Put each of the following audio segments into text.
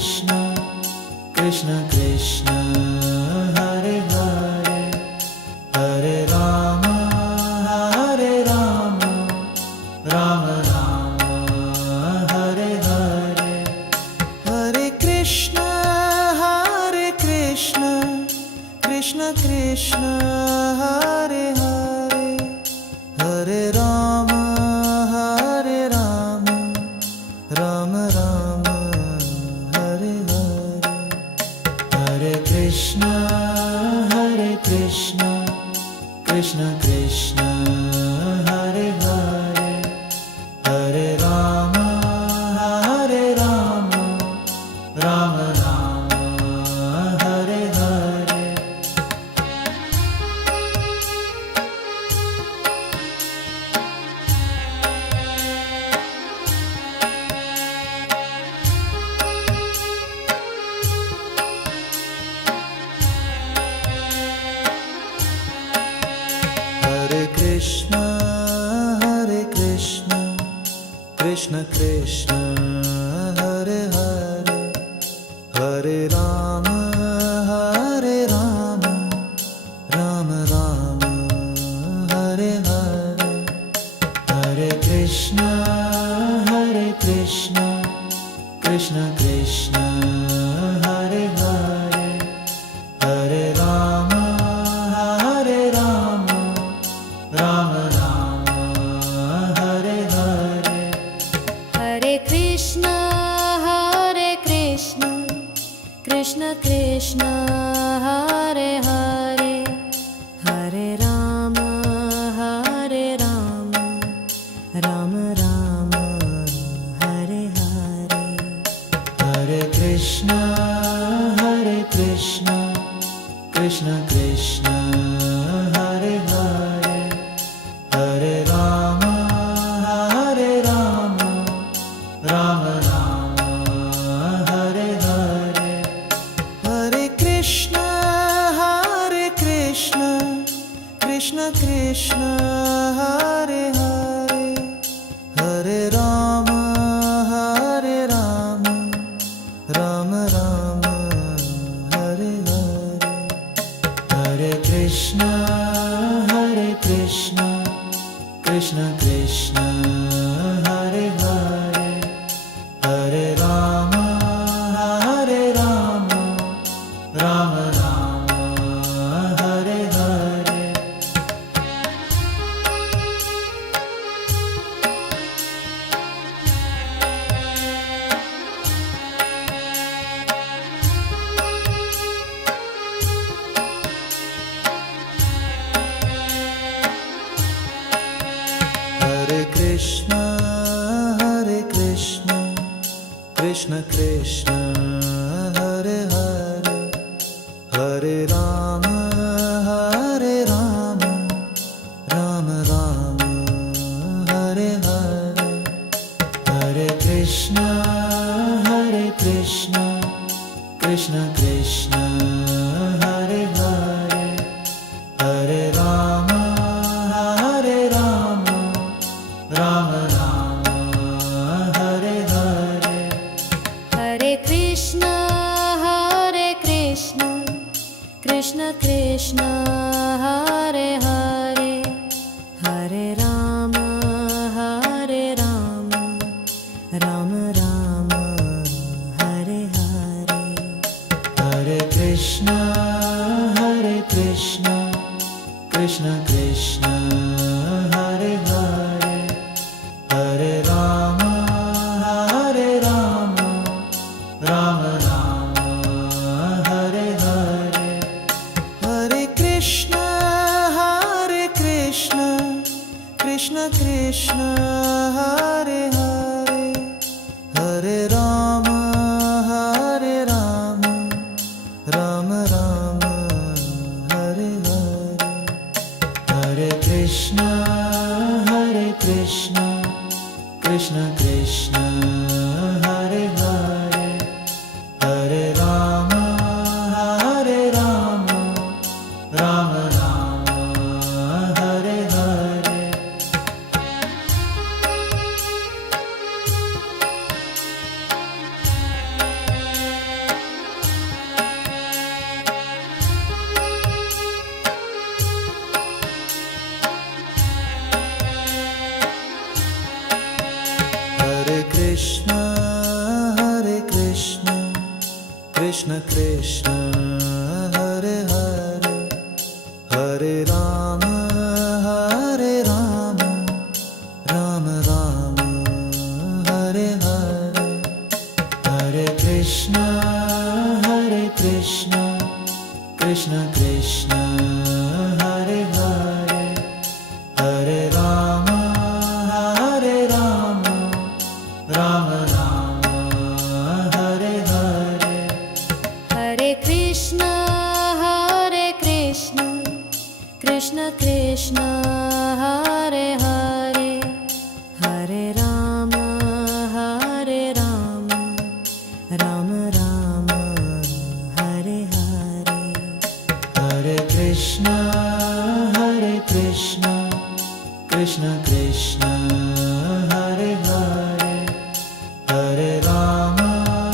Krishna, Krishna Krishna, Hare Hare, Hare Rama, Hare Rama, Rama Rama, Hare Hare, Hare Krishna, Krishna Krishna, Hare Hare, Hare Rama, Hare Rama, Rama Rama, Hare Hare, Hare Krishna, Krishna Krishna, Hare Hare, Hare Rama, Hare Rama, Rama Rama, Hare Hare. Hare Krishna, Krishna Krishna, Hare Hare, Hare Rama, Hare Rama, Rama Rama, Hare Hare, Hare Krishna, Krishna Krishna, Hare Hare, Hare Rama, Hare Rama, Rama Rama, Hare Hare. Hare Krishna, Krishna Krishna, Hare Hare, Hare Rama, Hare Rama, Rama Rama, Hare Hare. Hare Krishna, Krishna Krishna, Hare Hare, Hare Rama, Hare Rama, Rama Rama, Hare Hare, Hare Krishna, Krishna Krishna, Hare Hare, Hare Rama, Hare Rama, Rama Rama, Hare Hare, Hare Krishna, Krishna Krishna, Hare Hare, Hare Rama, Hare Rama, Rama Rama, Hare Hare. Hare Krishna, Krishna Krishna, Hare Hare, Hare Rama, Hare Rama, Rama Rama, Hare Hare, Hare Krishna, Krishna Krishna, Hare Hare, Hare Rama, Hare Rama, Rama Rama, Hare Hare. Hare Krishna, Krishna Krishna, Hare Hare, Hare Rama, Hare Rama, Rama Rama, Hare Hare, Hare Krishna, Krishna Krishna, Hare Hare, Hare Rama, Hare Rama, Rama Rama, Hare Hare, Hare Krishna, Krishna Krishna, Hare Hare, Hare Rama, Hare Rama, Rama Rama, Hare Hare, Hare Krishna, Krishna Krishna Hare Hare Hare Rama Hare Rama Rama Rama Hare Hare Hare Krishna Krishna Krishna Hare Hare Hare Rama Rama Rama Hare Hare Hare Krishna Krishna Krishna Hare Hare Hare Rama Rama Rama Hare Hare Hare Krishna Krishna Krishna Hare Hare Hare Rama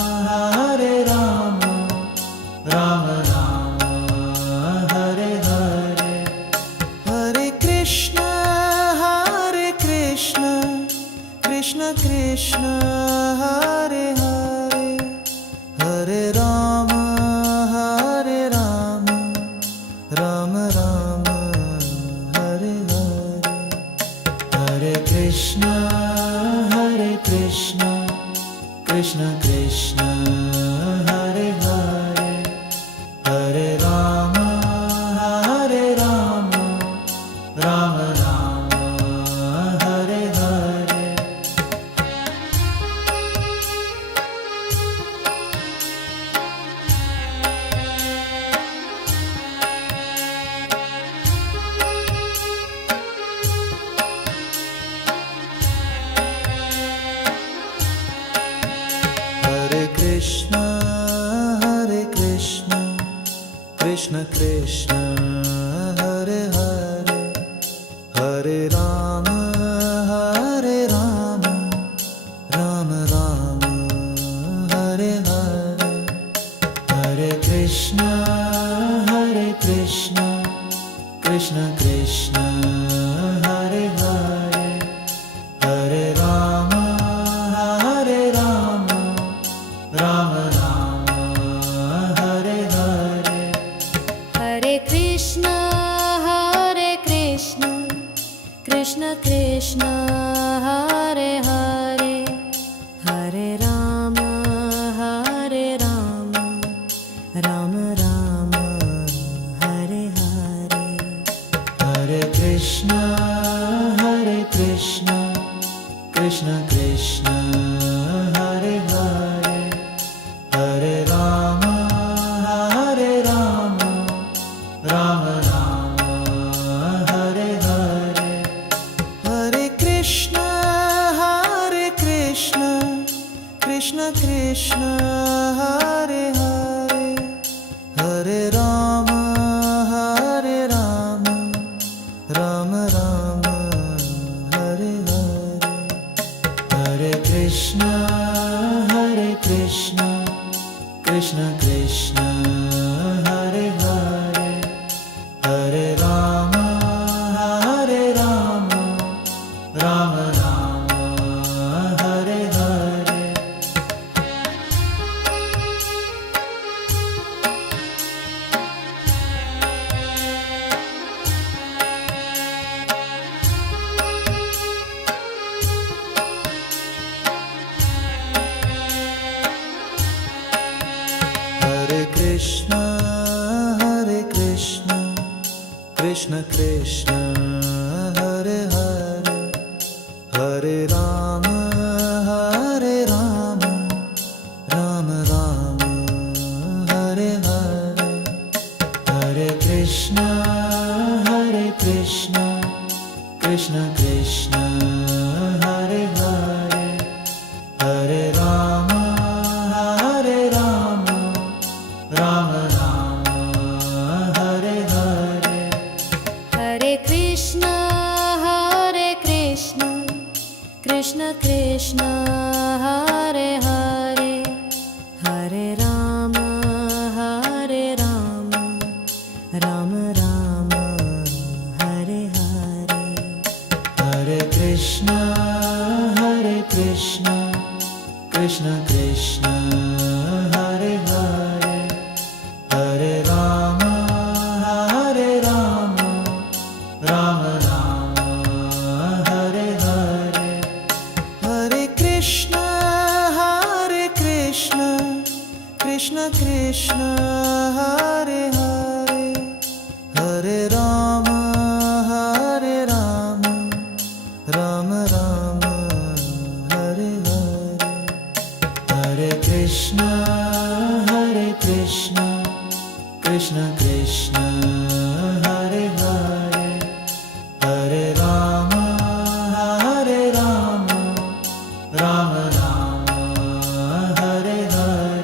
Rama Rama Hare Hare Hare Krishna Krishna Krishna Hare Hare Hare Rama Rama Rama Hare Hare Hare Krishna Krishna Hare Hare Hare Rama Rama Rama Hare Hare Hare Krishna Krishna Hare Hare Hare Rama Rama Rama Hare Hare Hare Krishna Krishna Hare Hare Hare Rama Rama Rama Hare Hare Hare Krishna Krishna Hare Hare Hare Rama Rama Rama Hare Hare Hare Krishna Krishna Hare Hare Hare Rama Rama Rama Hare Hare Hare Krishna Krishna Hare Hare Hare Rama Rama Rama Hare Hare Hare Krishna Krishna Hare Hare Hare Rama Rama Rama Hare Hare Hare Krishna Krishna Hare Hare Hare Rama Rama Rama Hare Hare Hare Krishna Krishna Hare Hare Hare Rama Rama Rama Hare Hare Hare Krishna Krishna, Hare Hare, Hare Rama, Rama Rama, Hare Hare, Hare Krishna, Krishna Krishna, Hare Hare, Hare Rama, Rama Rama, Hare Hare.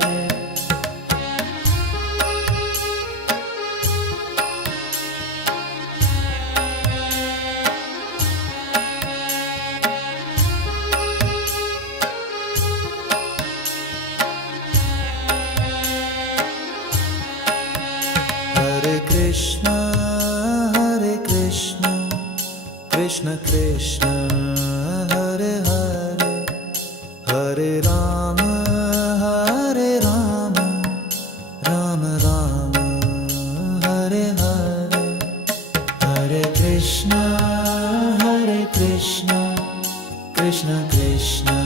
Hare Krishna, Krishna Krishna, Hare Hare, Hare Rama, Rama Rama, Hare Hare, Hare Krishna, Krishna Krishna,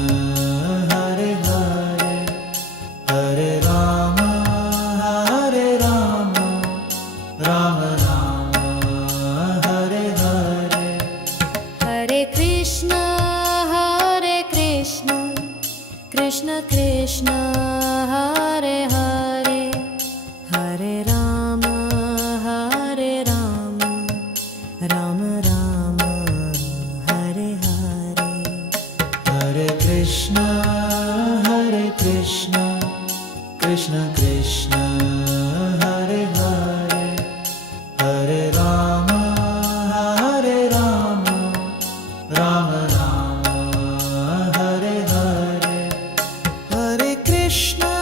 Hare Hare, Hare Rama, Rama Rama, Hare Hare. Hare Krishna, Krishna Krishna, Hare Hare, Hare Rama, Rama Rama, Hare Hare. Hare Krishna, Krishna Krishna, Hare Hare, Hare Rama, Rama Rama, Hare Hare. Hare Krishna,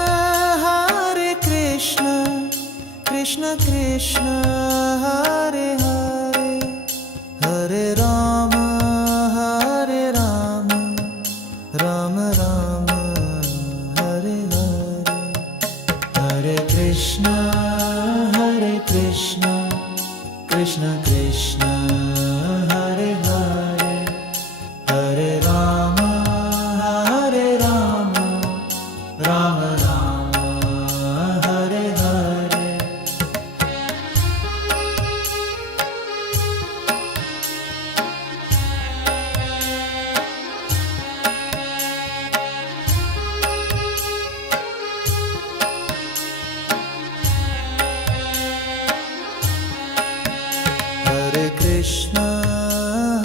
Krishna Krishna, Hare Hare, Hare Rama, Rama Rama, Hare Hare, Hare Krishna, Krishna Krishna, Hare Hare, Hare Rama, Rama Rama, Hare Hare.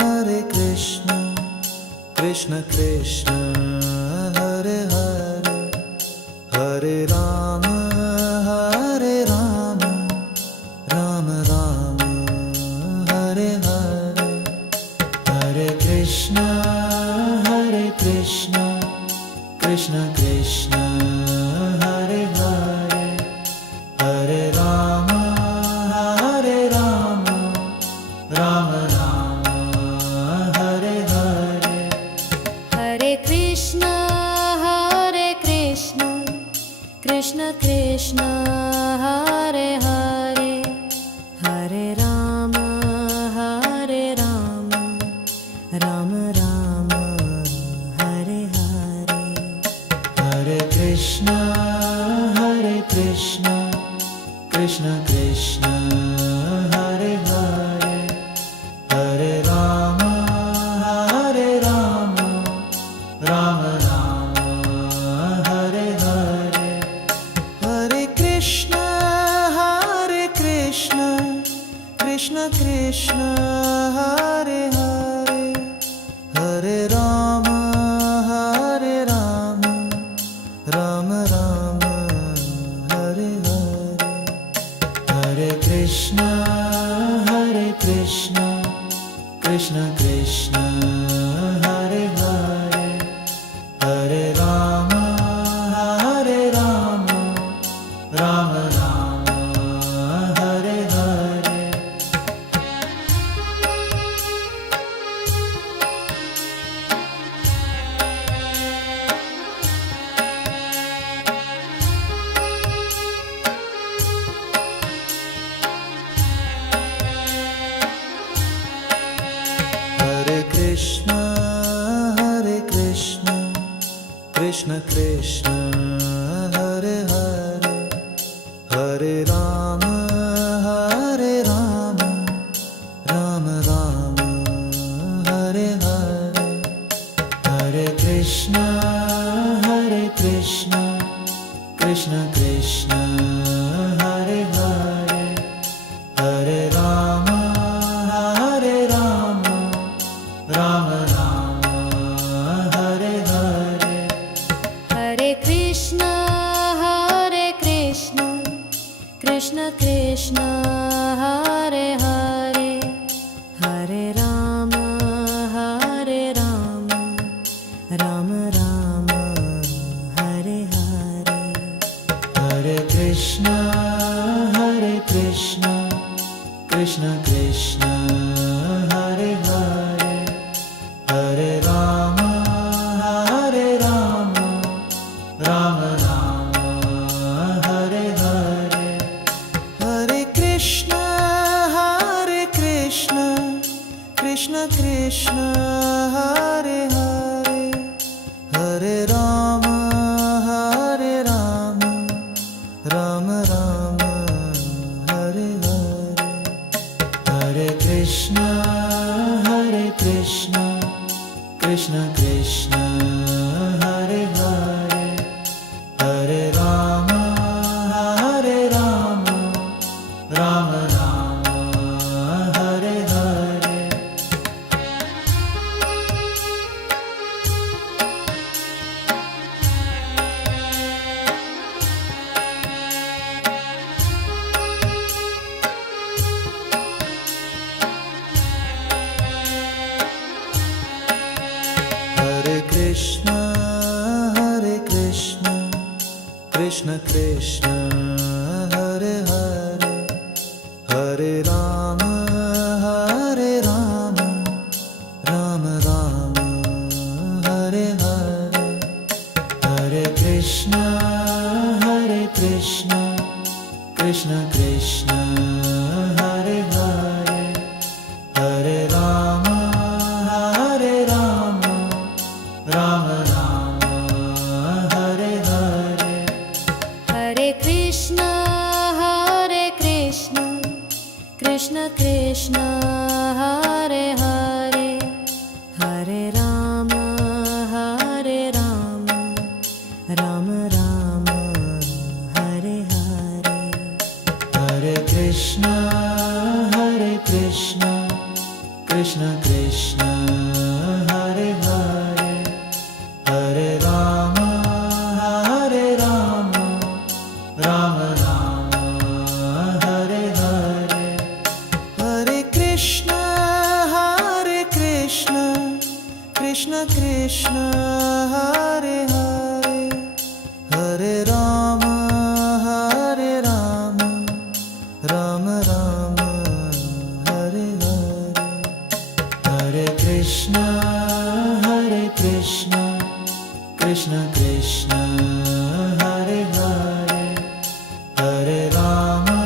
Hare Krishna, Krishna Krishna, Hare Hare, Hare Rama, Rama Rama, Hare Hare, Hare Krishna, Krishna Krishna, Hare Hare, Hare Rama, Rama Rama, Hare Hare. Hare Krishna, Krishna Krishna, Hare Hare, Hare Rama, Rama Rama, Hare Hare. Hare Krishna, Krishna Krishna, Hare Hare, Hare Rama, Rama Rama, Hare Hare. Hare Krishna, Krishna Krishna, Hare Hare, Hare Rama, Rama Rama, Hare Hare, Hare Krishna, Krishna Krishna, Hare Hare, Hare Rama, Rama Rama, Hare Hare. Hare Krishna, Krishna Krishna, Hare Hare, Krishna Krishna Hare Hare Hare Rama Hare Rama Rama Rama Hare Hare Hare Krishna Krishna Krishna Hare Hare Hare Rama Rama Rama Hare Hare Hare Krishna Krishna Krishna Hare Hare Hare Rama Rama Rama Hare Hare Hare Krishna Krishna Krishna Hare Hare Hare Rama Rama Rama Hare Hare Hare Krishna Krishna Krishna Hare Hare Hare Rama Rama Rama Hare Hare Hare Krishna Krishna Krishna Hare Hare Hare Rama Rama Rama Hare Hare Hare Krishna Krishna Krishna Hare Hare Hare Rama Rama Rama Hare Hare Hare Krishna Krishna Krishna Hare Hare Hare Rama Rama Rama Hare Hare Hare Krishna Krishna Hare Hare Hare Rama Rama Rama Hare Hare Hare Krishna Krishna Hare Hare Hare Rama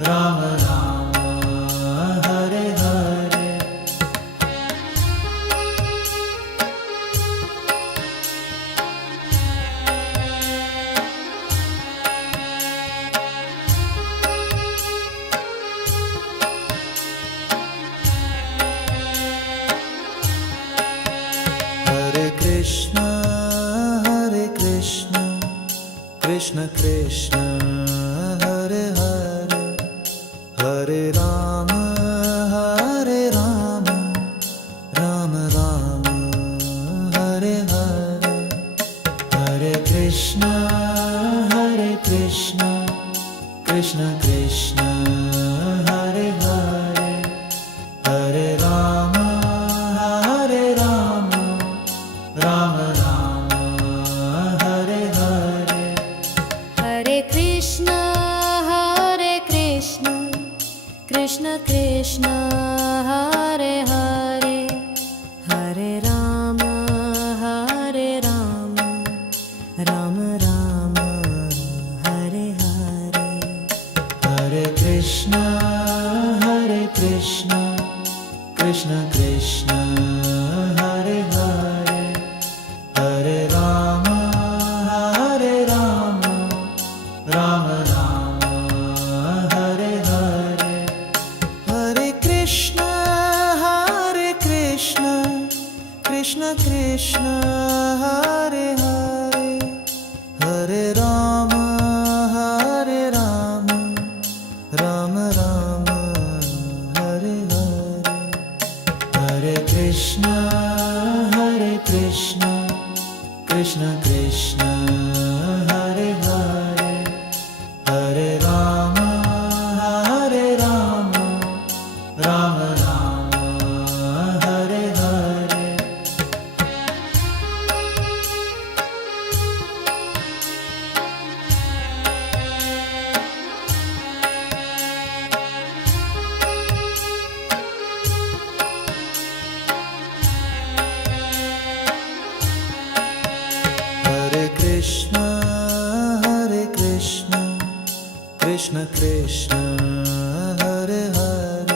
Rama Rama Hare Hare Hare Krishna Krishna Hare Hare Hare Rama Rama Rama Hare Hare Hare Krishna Krishna Hare Hare Hare Rama Rama Rama Hare Hare Hare Krishna Krishna Hare Hare Hare Rama Rama Rama Hare Hare Hare Krishna Krishna Hare Hare Hare Rama Rama Rama Hare Hare Hare Krishna Krishna Hare Hare Hare Rama Rama Rama Hare Hare Hare Krishna Krishna Hare Hare Krishna Krishna Hare Hare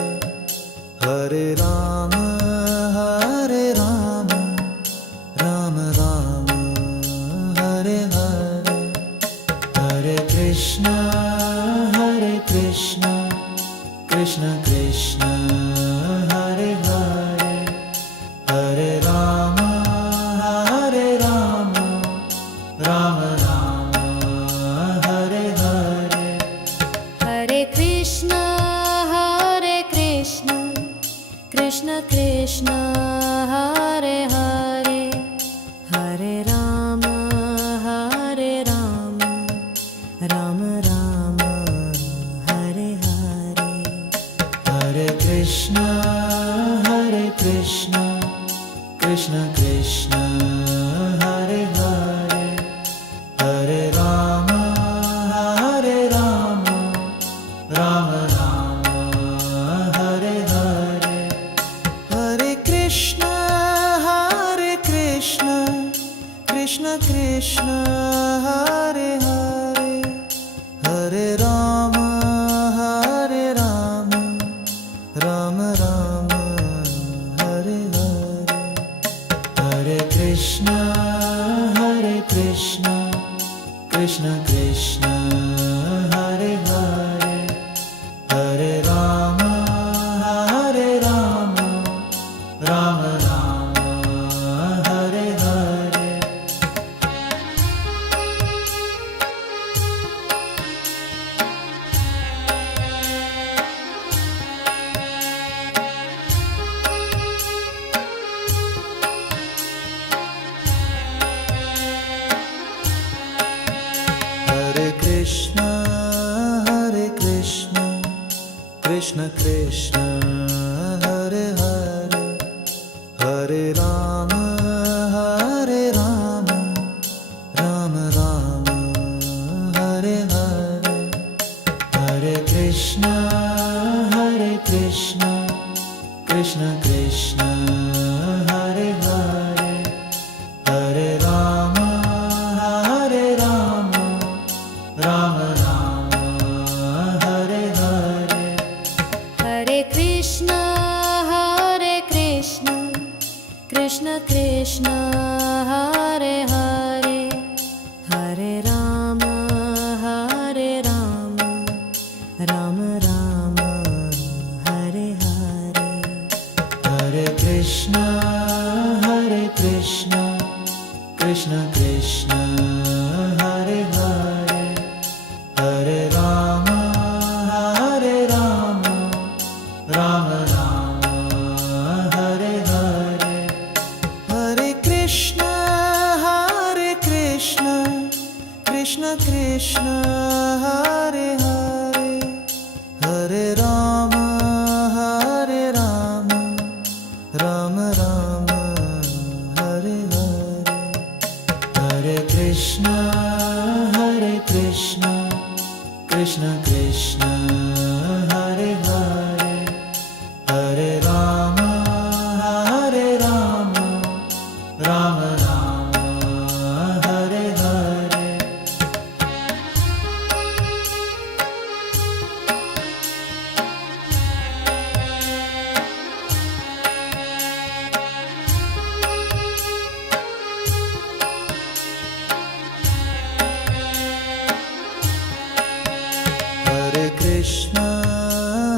Hare Rama Hare Rama Rama Rama Hare Hare Hare Krishna Krishna Krishna Hare Hare Hare Rama Rama Rama Hare Hare Hare Krishna Krishna Krishna Hare Hare Hare Rama Rama Rama Hare Hare Hare Krishna Krishna Krishna Hare Hare Hare Rama Rama Rama Hare Hare Hare Krishna Krishna Krishna Hare Hare Hare Rama Rama Rama Hare Hare Hare Krishna Krishna Krishna Hare Hare Hare Rama Rama Rama Hare Hare Hare Krishna Krishna Krishna Hare Hare Hare Rama Rama Rama Hare Hare Hare Krishna Krishna Krishna Hare Hare Hare Rama Rama Rama Hare Hare Hare Krishna Krishna Hare Hare Hare Rama Rama Rama Hare Hare Hare Krishna Krishna Krishna Hare Hare Hare Rama Rama Rama Hare Hare Hare Krishna Krishna Hare Hare Hare Rama Rama Rama Hare Hare Hare Krishna Krishna Hare Hare Hare Rama Rama Rama Hare Hare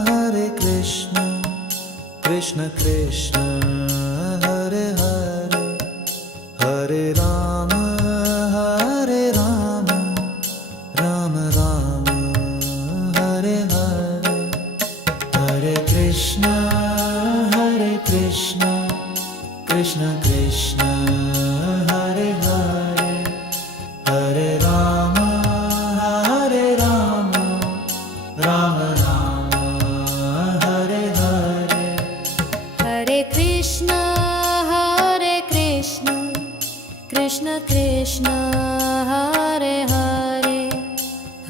Hare Krishna Krishna Hare Hare Hare Rama Rama Rama Hare Hare Hare Krishna Krishna Hare Hare Hare Rama Rama Rama Hare Hare Hare Krishna Krishna Hare Hare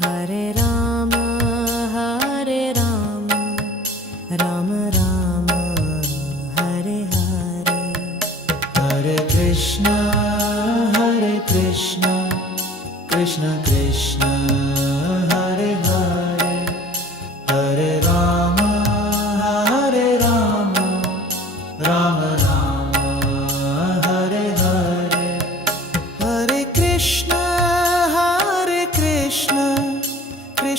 Hare Rama Rama Rama Hare Hare Hare Krishna Krishna Hare Hare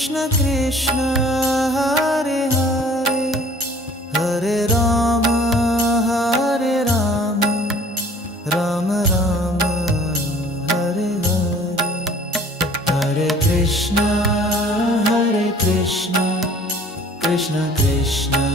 Krishna Krishna Hare Hare Hare Ram Ram Ram Hare Hare Hare Krishna Krishna Krishna